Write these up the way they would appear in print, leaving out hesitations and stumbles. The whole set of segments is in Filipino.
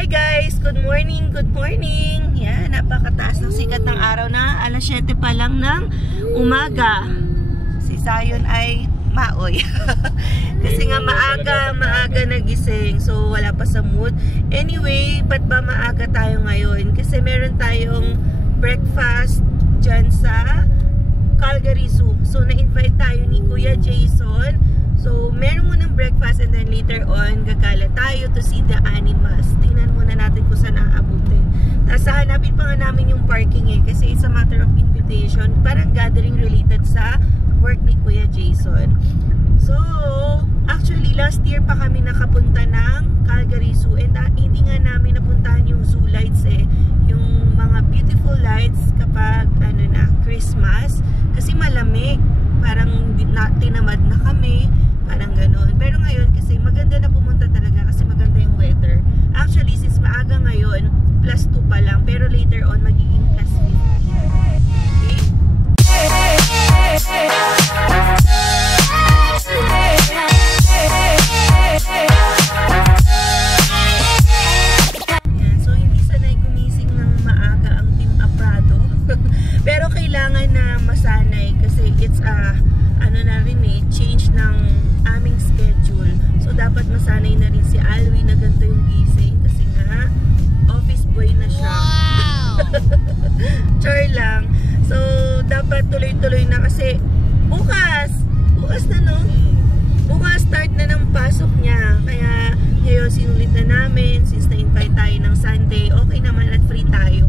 Hi guys! Good morning! Good morning! Yan, napakataas ng sikat ng araw na. Alas 7 pa lang ng umaga. Si Zion ay maoy. Kasi nga maaga nagising. So wala pa sa mood. Anyway, ba't ba maaga tayo ngayon? Kasi meron tayong breakfast dyan sa Calgary Zoo. So na-invite tayo ni Kuya Jason. So meron munang breakfast and then later on gagala tayo to see the animals. Tingnan muna natin kung saan aabutin. Tapos hanapin pa nga namin yung parking kasi it's a matter of invitation. Parang gathering related sa work ni Kuya Jason. So actually last year pa kami nakapunta ng Calgary Zoo and hindi nga namin napuntahan yung zoo lights yung mga beautiful lights kapag Christmas kasi malamig. Parang tinamad na kami. Parang ganon. Pero ngayon kasi maganda na pumunta talaga kasi maganda yung weather. Actually, since maaga ngayon, +2 pa lang. Pero later on, magiging +15. Okay? Yan. So, hindi sanay gumising ng maaga ang Team Aprado. Pero kailangan na masanay kasi it's change ng aming schedule. So dapat masanay na rin si Alwi na ganito yung gising kasi nga office boy na siya. Wow! Char lang. So dapat tuloy-tuloy na kasi bukas na no? Bukas start na ng pasok niya. Kaya ngayon sinulit na namin since na-invite tayo ng Sunday. Okay naman at free tayo.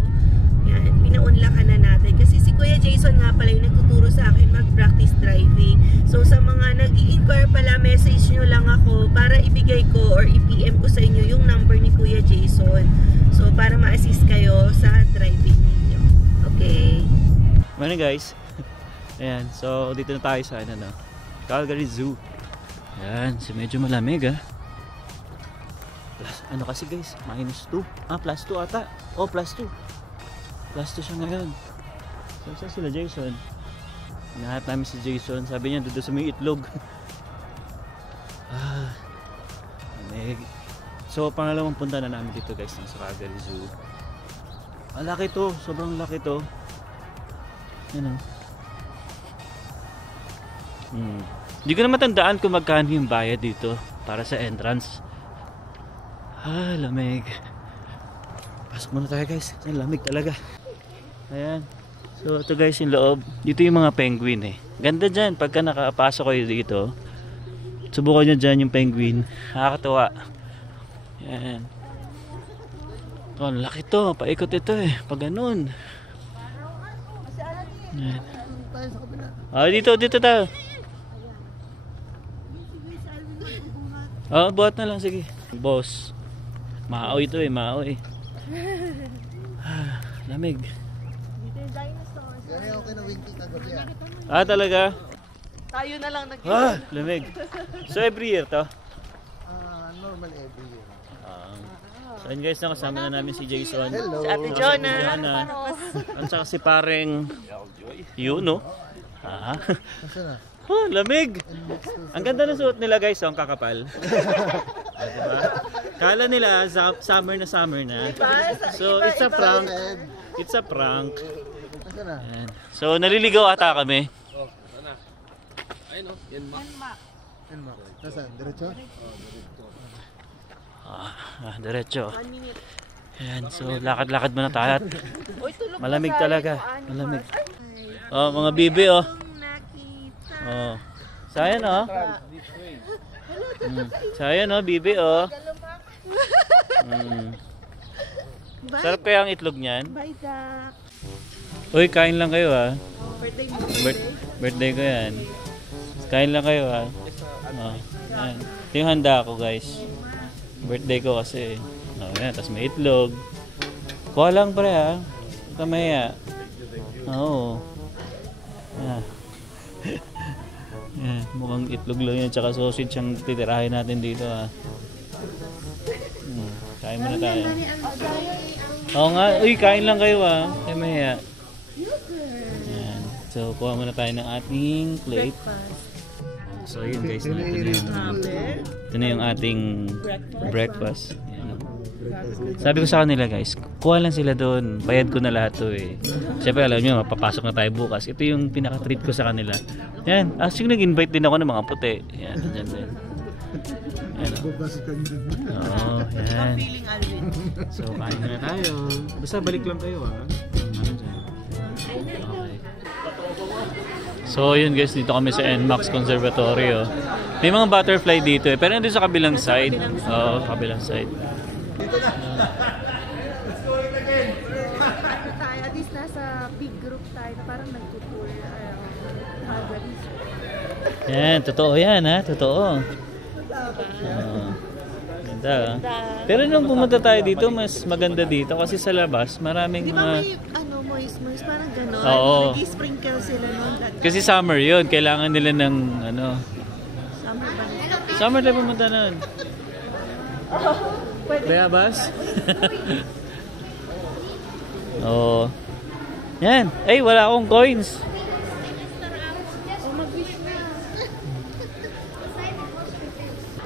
Yan, pinaunlakan na natin. Kasi si Kuya Jason nga pala yung nagtuturo sa akin mag-practice driving. So sa mga nag-i-inquire pala, message nyo lang ako para ibigay ko or i-PM ko sa inyo yung number ni Kuya Jason. So para ma-assist kayo sa driving ninyo. Okay. Morning guys. Ayan, so dito na tayo sa Calgary Zoo. Ayan, so medyo malamig Ano kasi guys, -2. +2 ata. Oh, +2. +2 siya ngayon. So saan sila Jason? Hinahanap namin si Jason. Sabi niya doon sa may itlog. So pangalawang punta na namin dito guys sa Calgary Zoo. Ang laki to. Sobrang laki to. Yan Hindi ko na matandaan kung magkano yung bayad dito para sa entrance. Lamig. Pasok muna tayo guys. Ang lamig talaga. Ayan. So ito guys yung loob. Dito yung mga penguin Ganda dyan. Pagka nakapasok kayo dito, subukan nyo dyan yung penguin. Nakakatawa. Ayan. Oh, laki to. Paikot ito pag ganun. Ayan. Dito tayo. Buhat na lang. Sige. Boss. Maaoy ito maaoy. Lamig. Dito yung dinosaurs. Okay na winking kagabi Talaga? Tayo na lang lamig. So every year to? Normal every year. So yun guys, nakasama na namin si Jason. Hello. Si Ate Jonah. At saka si pareng Yuno. Nasaan na? Lamig. Ang ganda ng suot nila guys, ang kakapal. Diba? Kala nila summer na. So it's a prank. It's a prank. Nasaan na? So naliligaw ata kami. Ayun nasaan? Diretso? Diretso. Ayan, so lakad-lakad muna tayo. Malamig talaga. Malamig. Mga bibi Sayan Sayan bibi Sarap kaya ang itlog niyan. Bye, Dak. Uy, kain lang kayo Birthday mo. Birthday ko yan. Kain lang kayo yan. Ito yung handa ko guys. Birthday ko kasi. Yan, tapos may itlog. Kuha lang pre Kamaya. Oo. Mukhang itlog lang yan tsaka sausage ang titirahin natin dito Kain muna tayo. Oo nga, kain lang kayo Kamaya. Yan. So kuha muna tayo ng ating plate. So yun guys, ito na yung ating breakfast. Yan. Sabi ko sa kanila guys, kuha lang sila doon. Bayad ko na lahat to eh. Siyempre alam nyo, mapapasok na tayo bukas. Ito yung pinaka-treat ko sa kanila. Yan. Actually nag-invite din ako ng mga puti. Yan. Yan din. Yan. Oo. Yan. Feeling Alvin. So kain na tayo. Basta balik lang kayo ah. Okay. So yun guys, dito kami sa NMAX Conservatory oh. May mga butterfly dito eh, pero nandun sa kabilang side. Oo, kabilang side. At least nasa big group tayo na parang nagtutour Calgary. Yan, totoo yan ha, totoo. Ganda ha. Pero nung pumunta tayo dito, mas maganda dito kasi sa labas, maraming Di ba may moist, parang gano'n? Oo. Nag-sprinkle sila noon. Kasi summer yun, kailangan nila ng ano. Summer ba nila? Summer tayo pumunta nun. Bayabas? Oo. Yan. Ay, wala akong coins.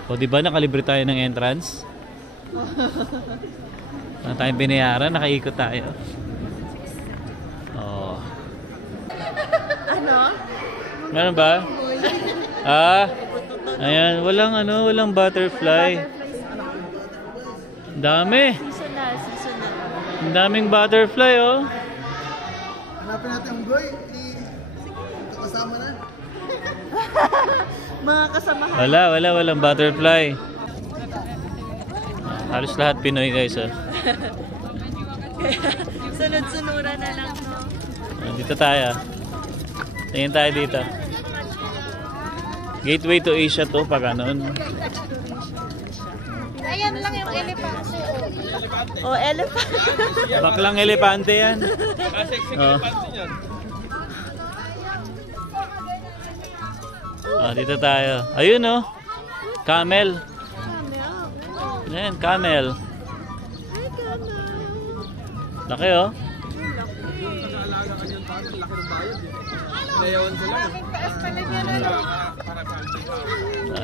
O diba nakalibre tayo ng entrance? Wala tayong binayaran, nakaikot tayo. Oh. Ano? Meron ba? Ayan, walang butterfly. Dami. Seasonal. Ang daming butterfly oh. Hanapin natin ang Goy. Kasama na. Mga kasamahan. Walang butterfly. Halos lahat Pinoy guys oh. Sunod-sunuran na lang, no? Dito tayo. Tingin tayo dito. Gateway to Asia to pag anon. Ayan lang yung elepante. Oh, elephant. Baklang elepante yan. Oh. Oh, dito tayo. Ayun oh. Camel. Ayan, camel. Laki oh.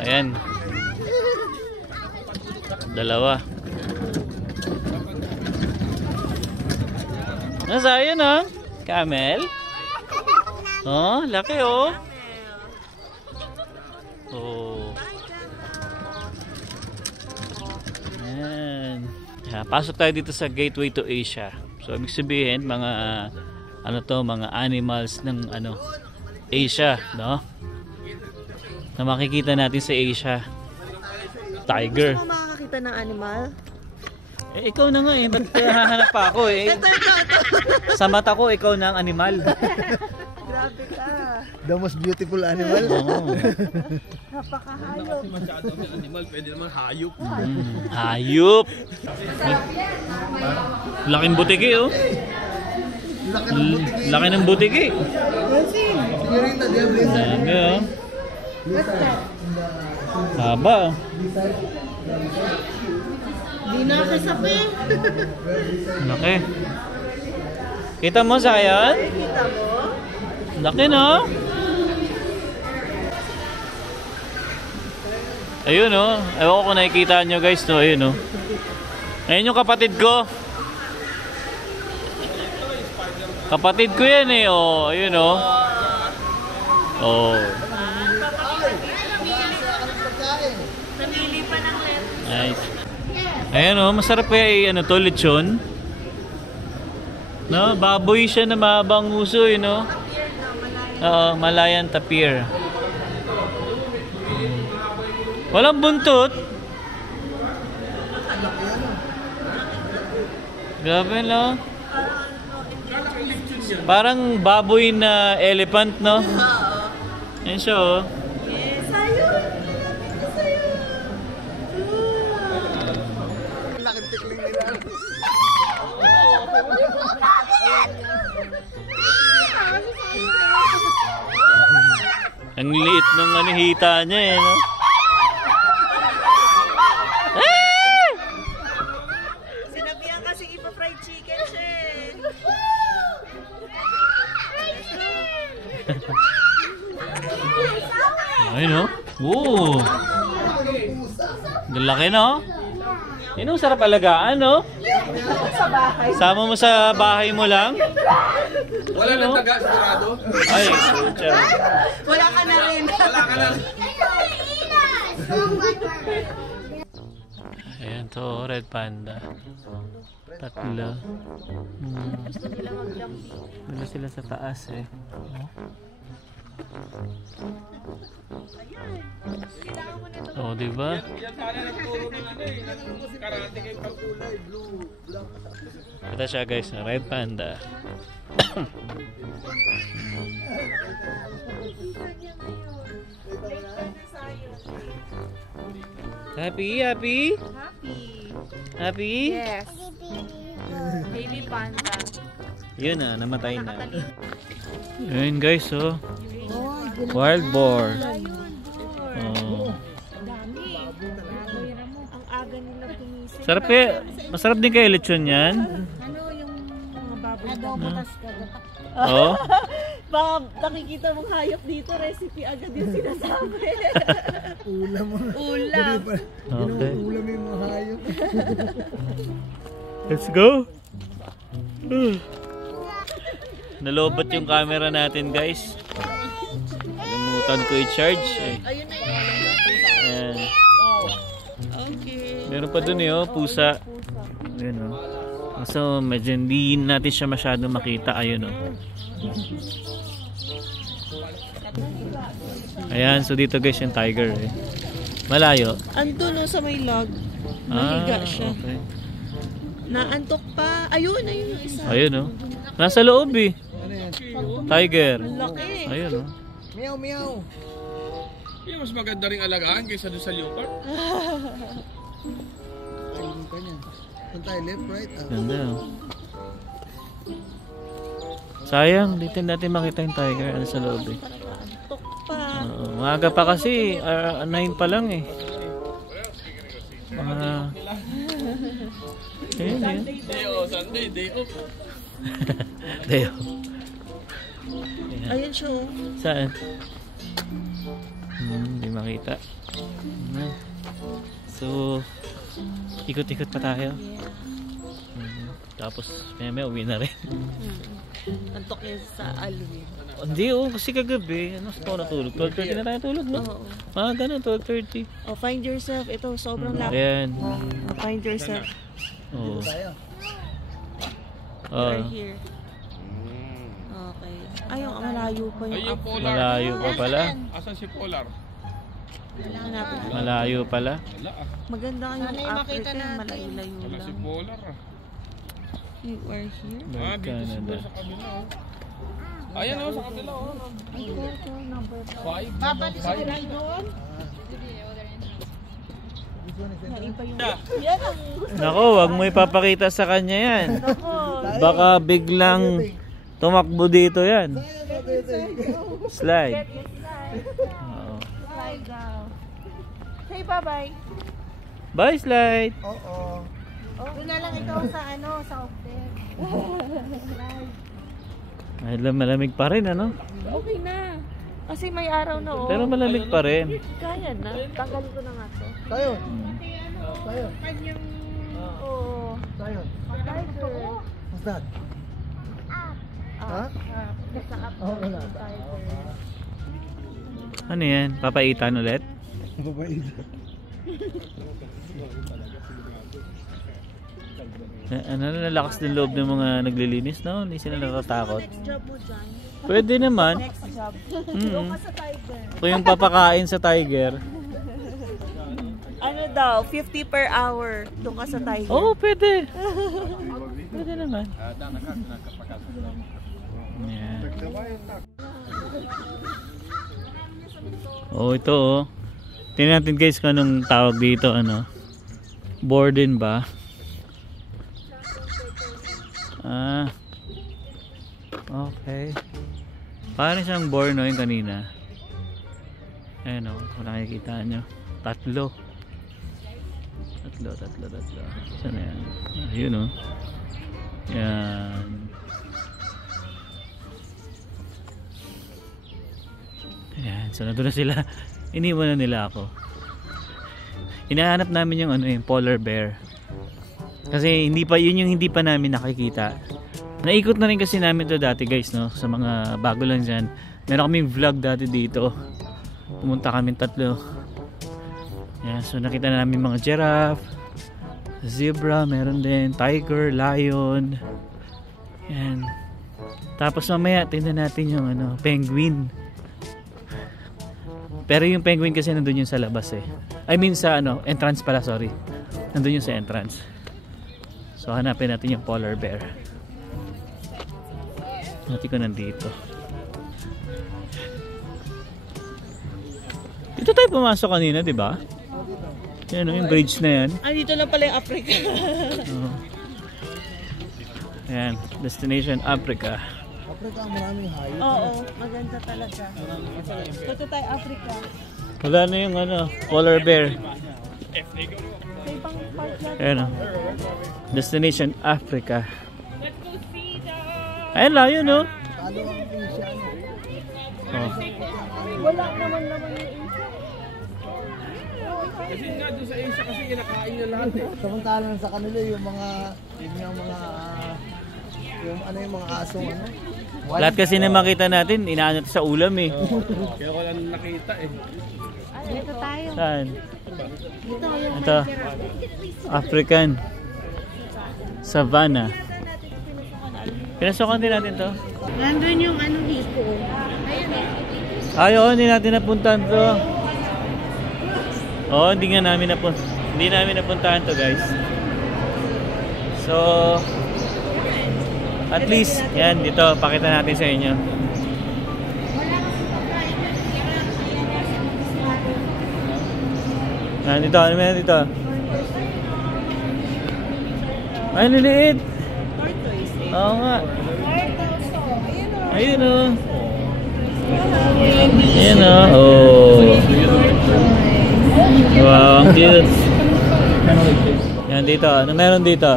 Ayan. Dalawa. Nasa yun oh. Camel. Oh, laki oh. Oh. Ayan. Yeah, pasok tayo dito sa Gateway to Asia. So ibig sabihin mga mga animals ng Asia, no? Na makikita natin sa Asia. Tiger. Gusto mo makakakita ng animal? Eh, ikaw na nga eh. Ba't hahanap pa ako eh? Ito. Sa mata ko, ikaw na ang animal. Grabe ka. The most beautiful animal. Oo. Napakahayop. Animal, pwede naman hayop. Hayop. Laking butiki oh. Laki ng butiki. Dami oh. Haba oh. Di na kasabi. Laki. Kita mo sa kayan? Kita mo? Laki no? Ayun oh. Ewan ko kung nakikita nyo guys no. Ayun oh. Ayun yung kapatid ko. Kapatid ko yan eh oh. Ayun oh. Oh. Namili pa ng lettuce. Nice. Ayan oh, masarap kaya to, lechon. No, baboy siya na mahabang uso, you know. Oo, Malayan tapir. Walang buntot. Grabe no. Parang baboy na elephant, no? Ayan siya oh. Ang liit ng hita niya eh, no? Sinabihan kasi ipa-fried chicken siya eh. Ayun no? Oo. Galaki no? Yun ang sarap alagaan, no? Sa bahay. Sama mo sa bahay mo lang. Wala nang taga sigurado. Ay, Wala ka na rin. Wala ka na. ayan to, red panda. Tatlo. Wala sila sa taas eh. Oh, di ba? Yan sana nagturo ng ano eh. Ng karate kay pagkulay. Blue, black. Ito siya guys, red panda. Happy? Happy. Happy? Yes. Baby panda. Yun na, namatay na. Yun guys, oh. Wild boar. Oh. Dami. Ang aga nila gumising. Sarap kaya, masarap din kaya lechon yan. Ano yung mga baboy? Adobo Oh. Baka nakikita mong hayop dito, recipe agad yung sinasabi. Ulam mo. Ulam. Okay. Ulam yung mga hayop. Let's go. Nalobat yung camera natin guys. Nalimutan ko i-charge eh. Ayun na yun. Ayan. Okay. Meron pa dun eh, oh, pusa. Ayun oh. So medyo hindi natin siya masyado makita. Ayun oh. Ayan, so dito guys yung tiger eh. Malayo. Andun no, sa may log. Mahiga siya. Okay. Naantok pa. Ayun, ayun yung isa. Ayun oh. Nasa loob eh. Ano yan? Tiger. Laki. Ayun oh. Meow, meow. Yung mas maganda ring alagaan kaysa doon sa leopard. Tingin ka niyan. Saan tayo? Left, right? Ah. Ganda oh. Sayang, dito natin makita yung tiger. Ano sa loob eh. Antok pa. Maaga pa kasi, 9 pa lang eh. Ayun, ayun. Day off, Sunday, day off. Deo. Ayun siya. Oh. Saan? Hindi makita. So, ikot-ikot pa tayo. Tapos, may uwi na rin. Antok niya sa alwin. Hindi oh, kasi kagabi, ano sa natulog? 12:30 na tayo tulog, no? Oo. Maaga na, 12:30. Oh, find yourself. Ito, sobrang laki. Ayan. Oh, find yourself. Oh. Tayo. You're here. Okay. Ay, yung malayo pa Ay, yung yung up. polar. Malayo pa pala. Asan si polar? Hanapin ko. Malayo pala. Wala ah. Maganda yung Africa. Malayo-layo Wala si lang. polar ah. You are here. Ah, dito Canada. siguro sa kabila oh. Ayan oh, sa kabila oh. Ay, ito, number 5. 5. Babalik sila doon. Naiba yung... Yan ang gusto Nako, wag mo ipapakita sa kanya yan. ko. Baka biglang tumakbo dito yan. Slide. Oo. Slide down. Say bye-bye. Bye, Slide. Oo. Doon na lang ikaw sa sa hotel. Ay, malamig pa rin, ano? Okay na. Kasi may araw na, oh. Pero malamig pa rin. Kaya na. Tanggalin ko na nga to. Tayo. Tayo. Oo. Tayo. Tiger. What's that? Ha? Nasa up Oo, wala. yung tiger. Ano yan? Papaitan ulit? Mabait. Ano na lakas ng loob ng mga naglilinis, no? Hindi sila natatakot. Next job mo dyan. Pwede naman. Next job. Mm. Sa tiger. Ito yung papakain sa tiger. Ano daw? 50 per hour. Doon ka sa tiger. Oo, pwede. Pwede naman. Yan. Oh, ito oh. Tingnan natin guys kung anong tawag dito, ano. Borden ba? Ah. Okay. Parang siyang boar, no, yung kanina. Ayan o, kung nakikita nyo. Tatlo. Saan na yan? Ayun o. Yan. Ayan, so nandun na sila. Iniwan na nila ako. Hinahanap namin yung ano, yung polar bear. Kasi hindi pa, yun yung hindi pa namin nakikita. Naikot na rin kasi namin to dati guys, no? Sa mga bago lang dyan. Meron kaming vlog dati dito. Pumunta kami 3. Yan, so nakita na namin mga giraffe, zebra, meron din, tiger, lion. Yan. Tapos mamaya tingnan natin yung ano, penguin. Pero yung penguin kasi nandun yung sa labas eh. I mean sa ano, entrance pala, sorry. Nandun yung sa entrance. So hanapin natin yung polar bear. Natin ko nandito. Dito tayo pumasok kanina, di ba? Yan o, yung bridge na yan. Ah, dito lang pala yung Africa. Yan, destination Africa. Africa, maraming hayop. Oo, maganda talaga. Dito tayo Africa. Wala na yung ano, polar bear. Sa ibang part natin. Ayan o. Destination Africa. Ayan lang yun o. Wala naman yung isa. Kasi nga doon sa Asia kasi kinakain nyo lahat eh. Samantalang sa kanila yung mga yung mga asong ano. Lahat kasi na makita natin, inaanot sa ulam eh. Kaya ko lang nakita eh. Dito tayo. Saan? Dito yung Ito. African Savannah. Pinasukan din natin to. nandun yung anong hipo. Ayun eh. Ayaw, hindi natin napuntahan to. Oo, hindi namin napuntahan to guys. So at least, yan, dito, pakita natin sa inyo. Dito, ano meron dito? Ay, liliit. Oo nga. Ayun o. Ayun o. Oh. Wow, ang cute. Yan dito. Ano meron dito?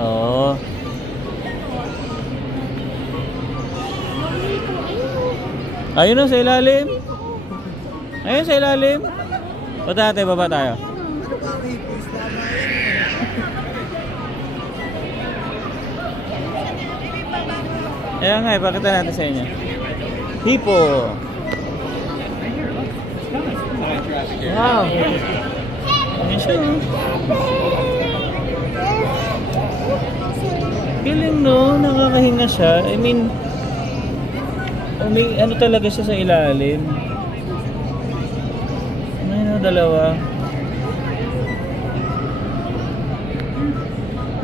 Oo. Ayun o, sa ilalim. Ayun sa ilalim. Punta natin, baba tayo. Ayan nga, ipakita natin sa inyo. Hippo. Wow. Ayan siya. Galing no, nakakahinga siya. I mean, may ano talaga siya sa ilalim. Ayun o, dalawa.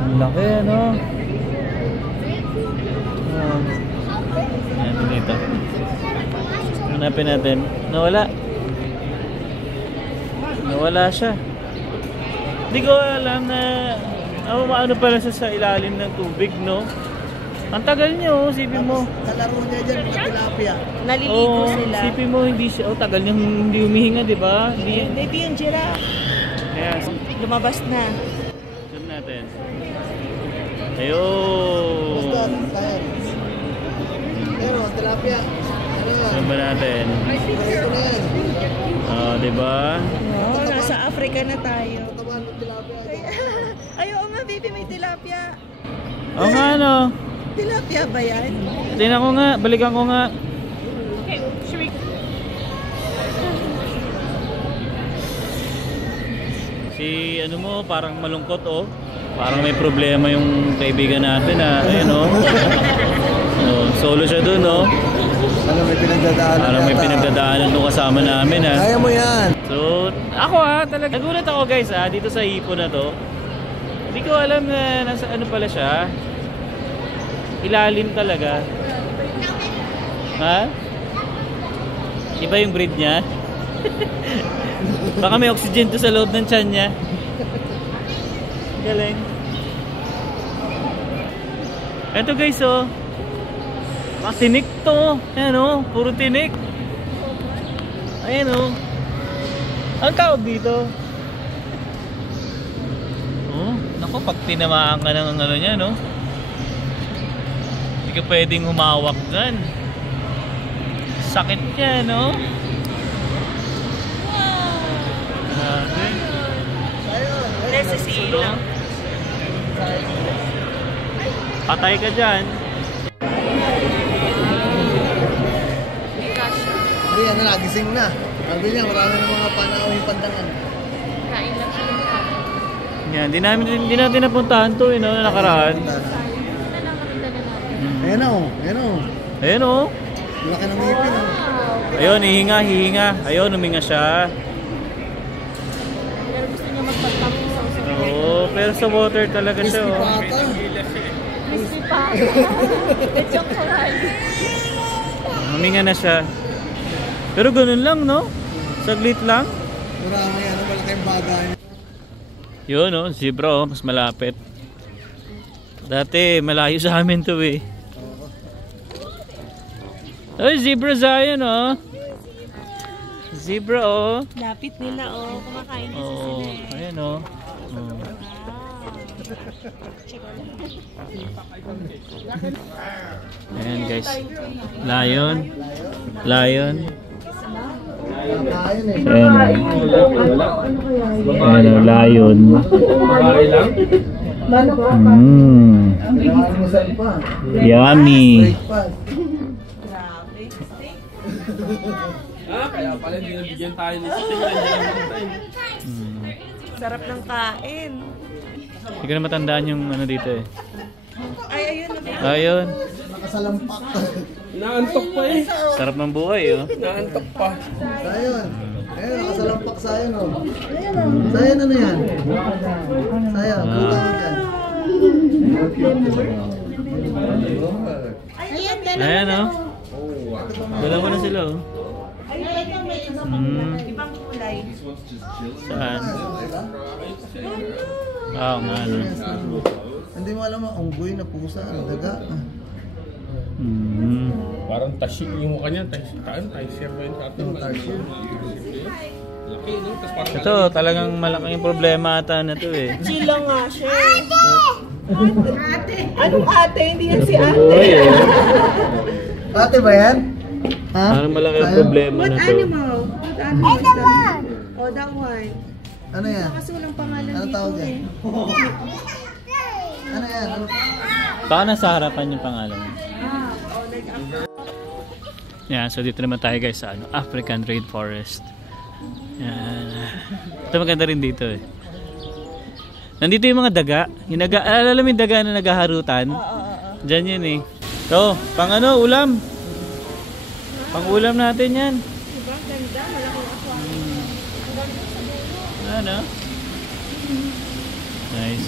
Ang laki ano. Ayan, dito. Hanapin natin. Nawala siya. Hindi ko alam na maano pala siya sa ilalim ng tubig, no? Ang tagal niya, oh, sipin mo. Kalaro niya dyan, mga tilapia. Naliligo sila. Sipin mo, hindi siya, tagal niyang hindi humihinga, di ba? Maybe yung giraffe. Yes. Lumabas na. Zoom natin. Ayun. Basta, tayo. Pero, tilapia. Ano nga? Zoom ba natin? Ito na yan. Di ba? Wow, nasa Africa na tayo. Katawan ng tilapia. Ay, oo nga, baby, may tilapia. Oo nga, ano? Tilapia ba yan? Tingnan ko nga, balikan ko nga. Si ano mo, parang malungkot oh. Parang may problema yung kaibigan natin ayun oh. Solo siya dun oh. Ano may pinagdadaanan? Parang may pinagdadaanan nung kasama namin Kaya mo yan. So, ako talaga. Nagulat ako guys dito sa hipo na to. Hindi ko alam na nasa ano pala siya. Ilalim talaga. Ha? Iba yung breed niya. Baka may oxygen to sa loob ng tiyan niya. Galing. Ito guys oh. Tinik to. Ayan oh, puro tinik. Ayan oh. Ang tawag dito. Oh, naku, pag tinamaan ka ng ano niya, no? Hindi ka pwedeng humawak dyan. Sakit niya, no? Grabe. kasi si Ilang. Patay ka dyan. Hindi, ano na, gising na. Sabi niya, marami ng mga panahon pandangan. Kain lang siya ng kain. Yan, di natin napuntahan to, no, nakaraan. Ito na lang kami dala natin. Ayan o, ayan o. Ayun, oh. Laki ng ngipin o. Ayun, hihinga. Ayun, huminga siya. Pero gusto niya magpagpapisaw sa Oo, pero sa water talaga siya, oh. Pata. crispy pa. Joke ko lang. Huminga na siya. Pero ganun lang, no? Saglit lang. Marami, ano, malaking bagay. Yun, no? Zebra, oh. Mas malapit. Dati, malayo sa amin to, eh. Ay, zebra Zion, oh. Zebra, oh. Lapit nila, oh. Kumakain kasi Oo, sila eh. ayan, oh. Oh. Ayan, guys. Lion. Lion. Kakain eh. Ayan, oh. Ayan, oh, lion. Almusal pa. Yummy. Breakfast. Grabe. Steak. Kaya pala hindi nabigyan tayo ni Steak. Sarap ng kain. Hindi ko na matandaan yung ano dito, eh. Ay, ayun na. Ayun. Nakasalampak. Inaantok pa eh. Sarap ng buhay, oh. Inaantok pa. Sayon. Ayun, nakasalampak sayon o. Sayon ano yan? Sayon, buka mo dyan. Ayan, oh. Dalawa na sila, oh. Ibang kulay. Saan? Oo nga, ano. Hindi mo alam ang unggoy na pusa, ang daga. Parang tashi yung mukha niya. Tashi ba yung tatang? Laki, no? Tapos parang Ito, talagang malaking problema ata na to, eh. Chill lang nga siya. Ate! Anong ate? Hindi yan si ate. Uy, eh. Ate ba yan? Ha? Parang malaking problema What na to. animal? What animal is that? Oh, that one. Ano yan? Kasi walang pangalan Ano dito tawag yan? eh. Ano yan? Ano? Baka nasa harapan yung pangalan. Oh, like Yan, so dito naman tayo guys sa ano, African rainforest. Yan. Ito maganda rin dito, eh. Nandito yung mga daga. Yung alam mo yung daga na nagaharutan? Diyan yun, eh. So, pang ano, ulam. Pang ulam natin yan. diba? Ganda. Malaking aquarium. Ano? Nice.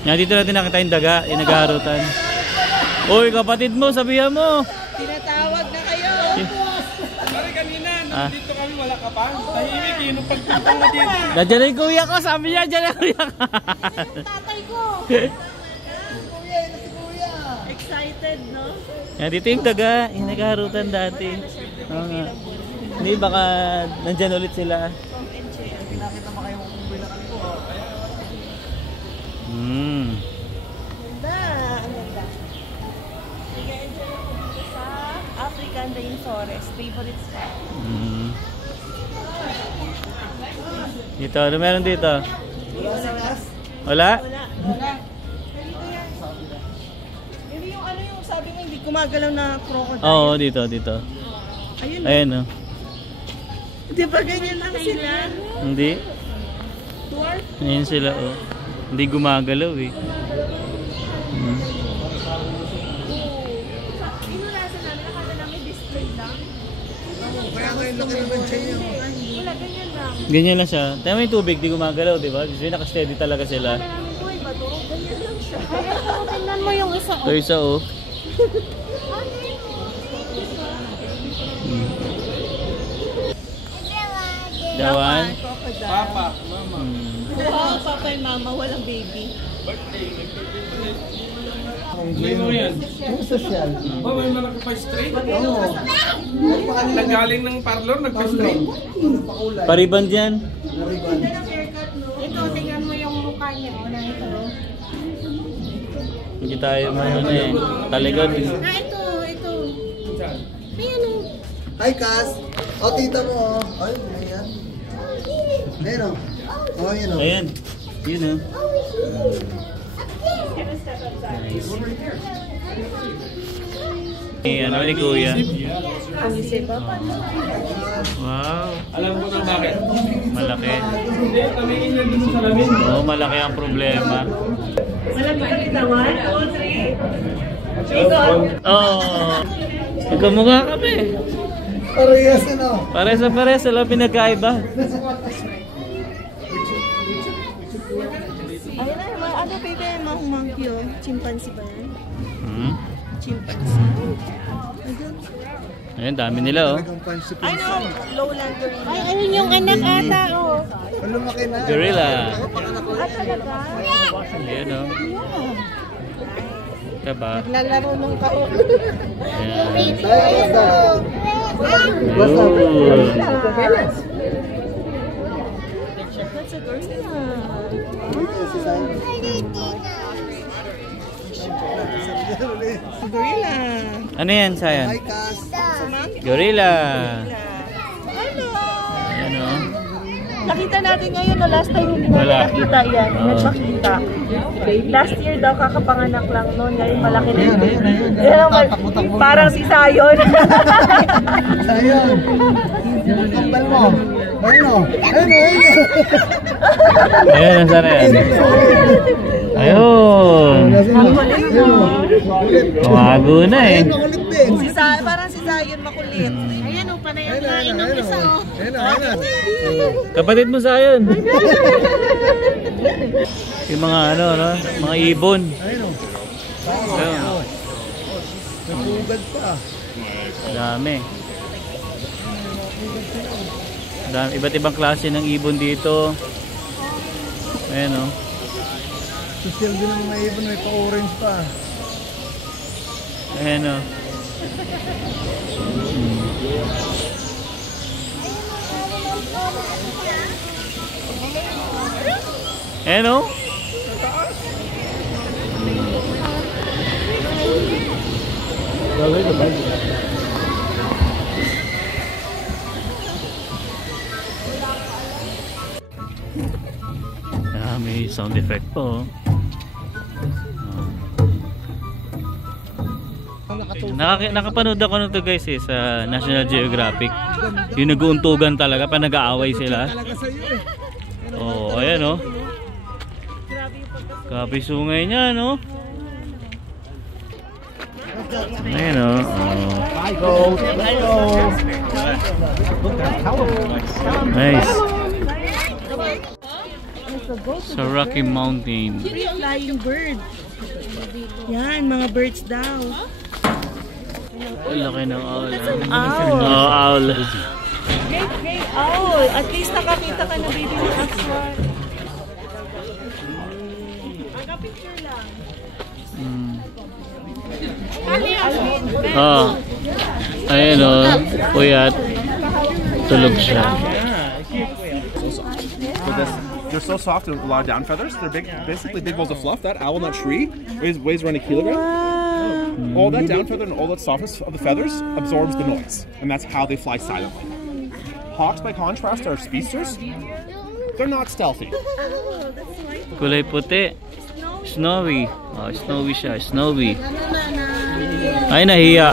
Yan, dito natin nakita yung daga, yung nagaharutan. Uy, kapatid mo, sabihan mo. Tinatawag na kayo. Pare kanina, nandito kami, wala ka pa. Tahimik eh, nung pagpunta mo dito. Nandiyan na yung kuya ko, sabi niya, nandiyan na yung kuya ko. Tatay ko. Excited, no? Yan, dito yung daga, yung naghaharutan dati. Oo nga. Hindi, baka nandyan ulit sila. Ganda. Ang ganda. Nag-enjoy ako dito sa African rainforest. Favorite spot. Dito, ano meron dito? Wala? Wala. Dito yan. Hindi yung ano yung sabi mo, hindi gumagalaw na crocodile. Oo, dito, dito. Ayun. Ayan, oh. Di ba ganyan lang sila? Hindi. Dwarf? Ayan sila, oh. Hindi gumagalaw, eh. Inulasan namin, akala namin display lang. Kaya ngayon laki naman siya niya. Wala, ganyan lang. Ganyan lang siya. Tama yung tubig, di gumagalaw, di ba? Kasi naka-steady talaga sila. Akala namin po, iba to. Ganyan lang siya. Tingnan mo yung isa. Ito isa, oh. Dawan? Crocodile. Papa, mama. Wow, papa and mama, walang baby. Hindi mo yan. Yung social. Ba, may malaki pa straight? Oo. Nagaling ng parlor, nagpa-straight. Pakulay. Pariband yan. Nariban. Ito, tingnan mo yung mukha niya. O, na ito. Hindi tayo ano eh. Talikod. Ah, ito. Ayan o. Hi, Cass. O, tita mo. Ay, ayan. Ayan o. Oh, yun o. Ayan. Yun o. Nice. Ano ni Kuya? Ang isip pa. Wow. Alam mo na bakit? Malaki. Hindi, kamingin niya dun sa salamin. Oo, malaki ang problema. Wala pa kita. 1, 2, 3. Oo. Magkamukha kami. Parehas yun o. Pares-pares. Wala pinagkaiba. Ayun na, ano baby, mga monkey oh. Chimpanzee ba yan? Hmm? Chimpanzee. Ayan, dami nila oh. Talagang fancy Ay pins. no, lowland gorilla. Ay, ayun yung anak ata, oh. Ang lumaki na. Gorilla. Ah, talaga? Ayan oh. Diba? Nalaro nung kao. Ayan. Tayo, basta. Ayun. That's a gorilla. Si Sayo. Gorilla. Ano yan, Sayan? Hi, Cass. Gorilla. Hello. Ayan oh. Nakita natin ngayon, no? Last time hindi Wala. natin nakita yan. Oo. Nagpakita. Last year daw kakapanganak lang noon. Ngayon malaki na yun. Ayun. Takbo-takbo. Parang si Sayon. Sayo. Yung kambal mo. Ayun o. Ayun o. Ayan, saan na yan? Ayun. Tumago na eh. Makulit din. Parang si Sayon makulit. Ayan, oh, panay ang kain ng isa, oh. Ayun o. Ayun o. Kapatid mo Sayon. Yung mga ano, no? Mga ibon. Ayun o. Ayun. Nagugad pa. Dami. Dami. Iba't ibang klase ng ibon dito. Ayan o. Social din ang mga ibon. May pa-orange pa. Ayan o. Ayan o. May sound effect po. Nakapanood ako nito guys eh, sa National Geographic. Yung nag-uuntugan talaga pa nag-aaway sila. Oh, ayan oh. Grabe sungay niya no. Ayan oh. Nice. Sa Rocky Mountain. Flying bird. Yan, mga birds daw. Laki ng owl. Owl. Oh, owl. Great owl. At least nakakita ka na baby ng aswan. Picture lang. Oh. Ayun oh. Puyat. Tulog siya. They're so soft with a lot of down feathers. They're big, basically big balls of fluff. That owl nut tree weighs around a kilogram. All that down feather and all that softness of the feathers absorbs the noise, and that's how they fly silently. Hawks, by contrast, are speedsters. They're not stealthy. Kulay puti. Snowy. Oh, snowy siya. Snowy. Ay, nahiya.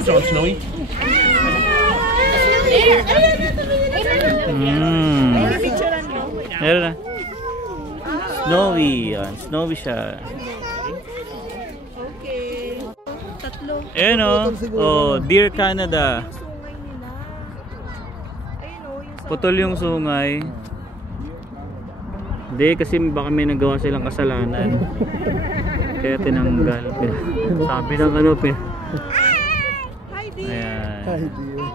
John Snowy. Meron na. Snowy. Yan. Snowy siya. Okay. Tatlo. Ayan o. Oh, Dear Canada. Sungay nila. Ayun o, yung sa... Putol yung sungay. Hindi, kasi baka may nagawa silang kasalanan. Kaya tinanggal. Sabi ng ano, Hi, dear. ayan. Hi, dear.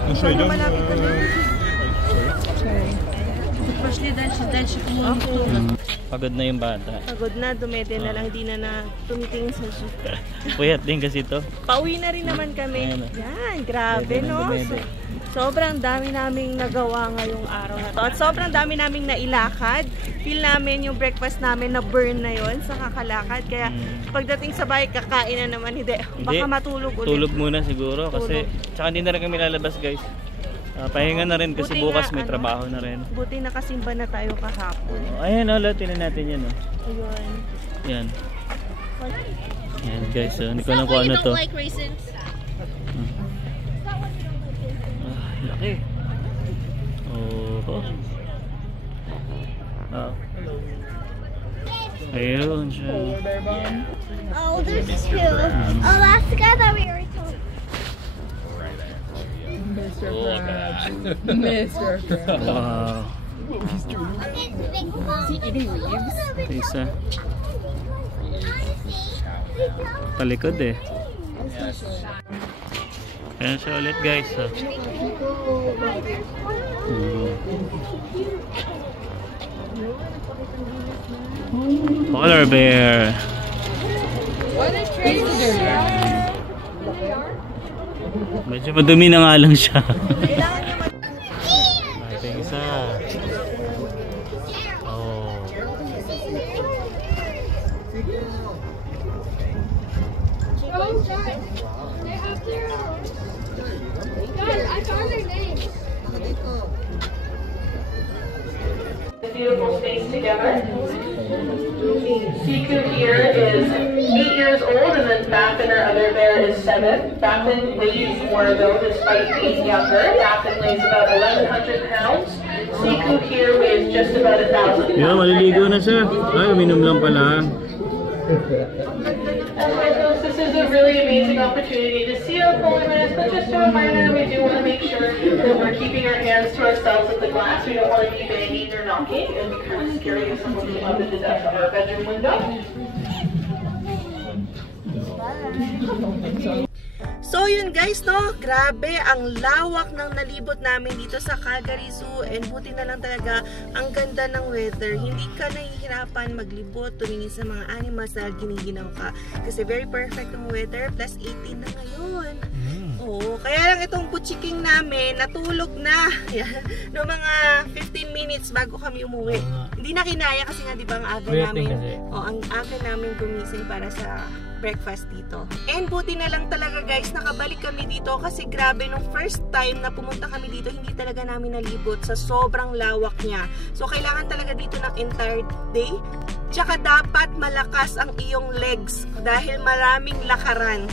Ano malapit ka na? Especially dahil siya kumuha. Pagod na yung bata. Pagod na, dumede na lang, di na tumitingin sa zoo. Puyat din kasi to. Pauwi na rin naman kami. Ayun. Yan, grabe Dumede no? ng dumede. Sobrang dami naming nagawa ngayong araw na to. At sobrang dami naming nailakad. Feel namin yung breakfast namin na burn na yon sa kakalakad. Kaya pagdating sa bahay, kakain na naman. Hindi. Baka matulog ulit. Tulog muna siguro kasi tsaka hindi na rin kami lalabas guys. Pahinga na rin kasi bukas may trabaho na rin. Buti nakasimba na tayo kahapon. Ayan o, tinan natin yan o. Ayun. Yan. Yan guys, hindi ko alam kung ano to. Like raisins? Laki. Oh. Ayun siya. Oh, there's two. Alaska that we already told. Mr. Crab. Wow. Is he eating leaves? Isa. Talikod eh. Ayan siya ulit guys. Polar bear. What a treasure! Medyo madumi na nga lang siya. Ito yung isa. Oh. Guys, I found their names. Beautiful space together. Siku here is 8 years old, and then Baffin, our other bear, is 7. Baffin weighs more though, despite being younger. Baffin weighs about 1,100 pounds. Siku here weighs just about 1,000 pounds. Yeah, maliligo na siya. Ay, uminom lang pala. This is a really amazing opportunity to see our polar bears, but just a reminder, we do want to make sure that we're keeping our hands to ourselves at the glass. We don't want to be banging or knocking. It would be kind of scary if someone came up and did that to our bedroom window. So yun guys, no? Grabe ang lawak ng nalibot namin dito sa Calgary Zoo, and buti na lang talaga ang ganda ng weather. Hindi ka nahihirapan maglibot, tumingin sa mga animals dahil giniginaw ka. Kasi very perfect ang weather, plus 18 na ngayon. Oo, kaya lang itong buchiking namin natulog na. No, mga 15 minutes bago kami umuwi. Hindi na kinaya kasi nga 'di ba ang aga namin. Ang aga namin gumising para sa breakfast dito. And buti na lang talaga guys, nakabalik kami dito kasi grabe nung first time na pumunta kami dito, hindi talaga namin nalibot sa sobrang lawak niya. So kailangan talaga dito ng entire day. Tsaka dapat malakas ang iyong legs dahil maraming lakaran.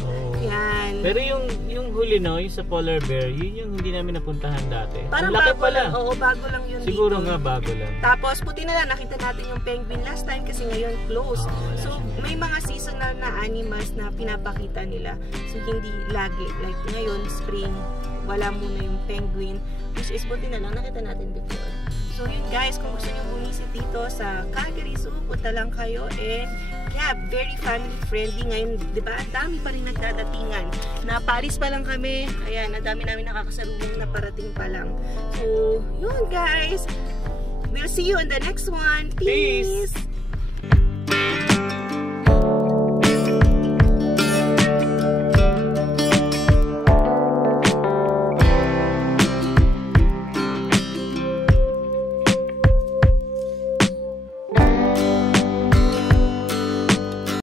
Yan. Pero yung huli no, yung sa polar bear, yun yung hindi namin napuntahan dati. Parang ang laki bago pala. lang. Oo, bago lang yun Siguro dito. nga bago lang. Tapos puti na lang, nakita natin yung penguin last time kasi ngayon closed. So may mga seasonal na animals na pinapakita nila. So hindi lagi. Like ngayon, spring, wala muna yung penguin. Which is buti na lang, nakita natin before. So yun guys, kung gusto nyo bumisit dito sa Calgary Zoo, punta lang kayo. And yeah, very family friendly ngayon, di ba? Ang dami pa rin nagdadatingan. Napalis pa lang kami. Ayan, ang dami namin nakakasalubong na parating pa lang. So, yun guys. We'll see you on the next one. Peace!